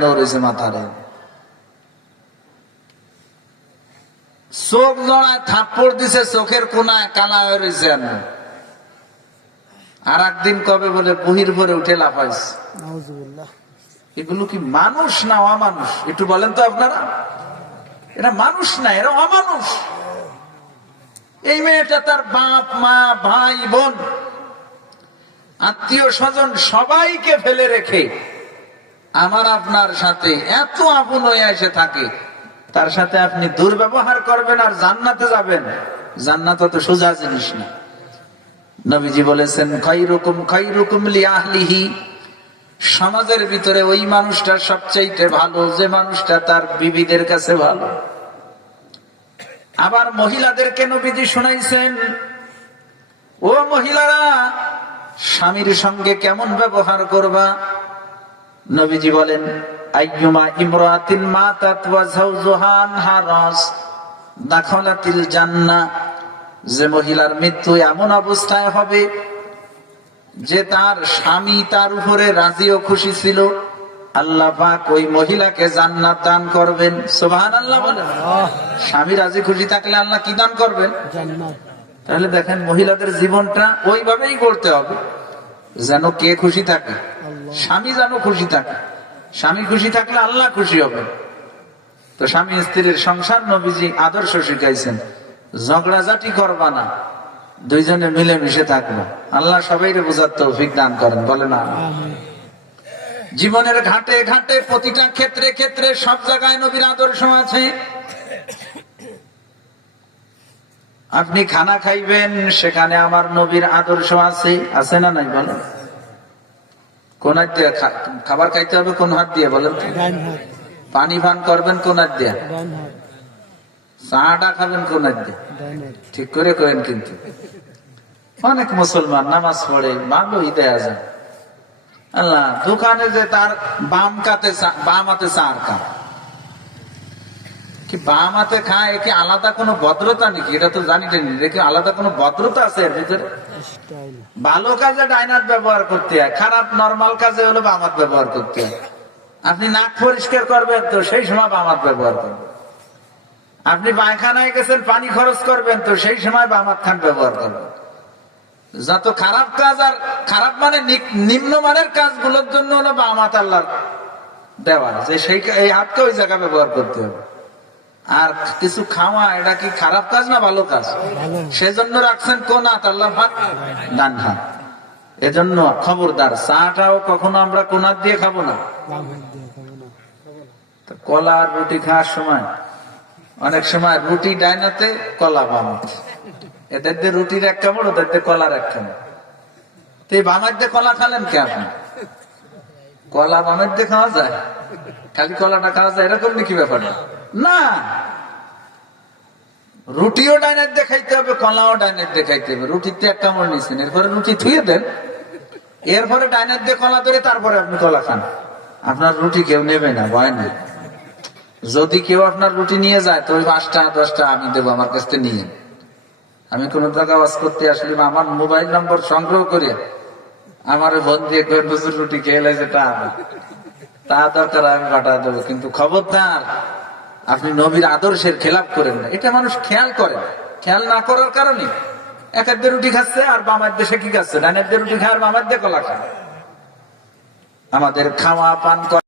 নূর হয়েছে মাথারে। চোখ জড়ায় থাপ্পড় দিছে, চোখের কোনায় কালা হয়ে রয়েছে। আর একদিন কবে বলে বহির ভরে উঠে লাফাইছে। এগুলো কি মানুষ না অমানুষ? একটু বলেন তো আপনারা। এরা মানুষ না, এরা অমানুষ। এই মেয়েটা তার বাপ মা ভাই বোন আত্মীয় স্বজন সবাইকে ফেলে রেখে আমার আপনার সাথে এত আপন হয়ে এসে থাকে, তার সাথে আপনি দুর্ব্যবহার করবেন আর জান্নাতে যাবেন? জান্নাত তো সোজা জিনিস না। নবীজি বলেছেন, খায়রুকুম খায়রুকুম লিআহলিহি, সমাজের ভিতরে ওই মানুষটা সবচাইতে ভালো যে মানুষটা তার বিবিদের কাছে ভালো। আবার মহিলাদেরকে নবীজি শুনাইছেন, ও মহিলারা, স্বামীর সঙ্গে কেমন ব্যবহার করবা? নবীজি বলেন, আইয়ুমা ইমরাতিন মাতাত ওয়া যাওজুহা আনহা রাস দাখালাতিল জান্নাহ, যে মহিলার মৃত্যু এমন অবস্থায় হবে যে তার স্বামী তার উপরে রাজি ও খুশি ছিল, আল্লাহ পাক ওই মহিলাকে জান্নাত দান করবেন। সুবহানাল্লাহ বলেন। স্বামী রাজি খুশি থাকলে আল্লাহ কি দান করবেন? জান্নাত। তাহলে দেখেন, মহিলাদের জীবনটা ওইভাবেই করতে হবে যেন কে খুশি থাকে? স্বামী যেন খুশি থাকে। স্বামী খুশি থাকলে আল্লাহ খুশি হবে। তো স্বামী স্ত্রীর সংসার নবীজি আদর্শ শিখাইছেন, ঝগড়াঝাটি করবা না, দুইজনে মিলেমিশে থাকবে। আল্লাহ সবাইকে বোঝার তৌফিক দান করেন, বলে না। জীবনের ঘাটে ঘাটে প্রতিটা ক্ষেত্রে ক্ষেত্রে সব জায়গায় নবীর আদর্শ আছে। আপনি খানা খাইবেন, সেখানে আমার নবীর আদর্শ আছে, আছে না নাই? বলেন। কোন হাত দিয়ে খাবার খাইতে হবে? কোন হাত দিয়ে বলেন? পানি পান করবেন কোন হাত দিয়ে? চাটা খাবেন কোন হাত দিয়ে? ঠিক করে করেন। কিন্তু অনেক মুসলমান নামাজ পড়ে, ভালো দেয়া যায়। আল্লাহ, দোকানে যে তার বাম হাতে চার কাপ, কি বাম হাতে খায়, কি আলাদা কোনো ভদ্রতা নাকি? এটা তো জানি কি আলাদা কোনো ভদ্রতা আছে এর ভিতরে? ভালো কাজে ডাইন হাত ব্যবহার করতে হয়, খারাপ নরমাল কাজে হলো বাম হাত ব্যবহার করতে হয়। আপনি নাক পরিষ্কার করবেন তো সেই সময় বাম হাত ব্যবহার করবেন। আপনি পায়খানায় গেছেন, পানি খরচ করবেন তো সেই সময় বাম হাত খান ব্যবহার করবেন। যত খারাপ কাজ আর খারাপ মানে নিম্নমানের কাজগুলোর জন্য হলো বাম হাত আল্লাহর দেওয়া, যে সেই এই হাতকে ওই জায়গায় ব্যবহার করতে হবে। আর কিছু খাওয়া, এটা কি খারাপ কাজ না ভালো কাজ? সেজন্য রাখছেন কোন হাত? আল্লাহ পাক ডান হাত। এজন্য খবরদার, চাটাও কখনো আমরা কোন হাত দিয়ে খাবো না। কলা আর রুটি খাওয়ার সময় অনেক সময় রুটি ডাইন হাতে, কলা বাম হাতে। এদের দিয়ে রুটির এক কামড়, ওদের দিয়ে কলার এক কামড়। তো এই বামের দিয়ে কলা খালেন কে আপনি? কলা বামের দিয়ে খাওয়া যায়? খালি কলাটা খাওয়া যায় এরকম নাকি ব্যাপারটা? না, রুটিও ডাইনের দিয়ে খাইতে হবে, কলাও ডাইনের দিয়ে খাইতে হবে। রুটিতে এক কামড় নিয়েছেন, এরপরে রুটি থুয়ে দেন, এরপরে ডাইনের দিয়ে কলা ধরে তারপরে আপনি কলা খান। আপনার রুটি কেউ নেবে না, ভয় নেই। যদি কেউ আপনার রুটি নিয়ে যায় তো ওই 5টা 10টা আমি দেবো, আমার কাছ থেকে নিয়ে। আমি কোন জায়গায় ওয়াজ করতে আসলে আমার মোবাইল নম্বর সংগ্রহ করে আমার ফোন দিয়ে হুজুর রুটি খেয়ে এলে যেটা তা দরকার আমি পাঠা দেবো। কিন্তু খবরদার, আপনি নবীর আদর্শের খেলাপ করেন না। এটা মানুষ খেয়াল করে, খেয়াল না করার কারণে এক হাত দিয়ে রুটি খাচ্ছে আর বামার দেশে কি খাচ্ছে, ডানের দিয়ে রুটি খায় আর বামার দিয়ে কলা খায়। আমাদের খাওয়া পান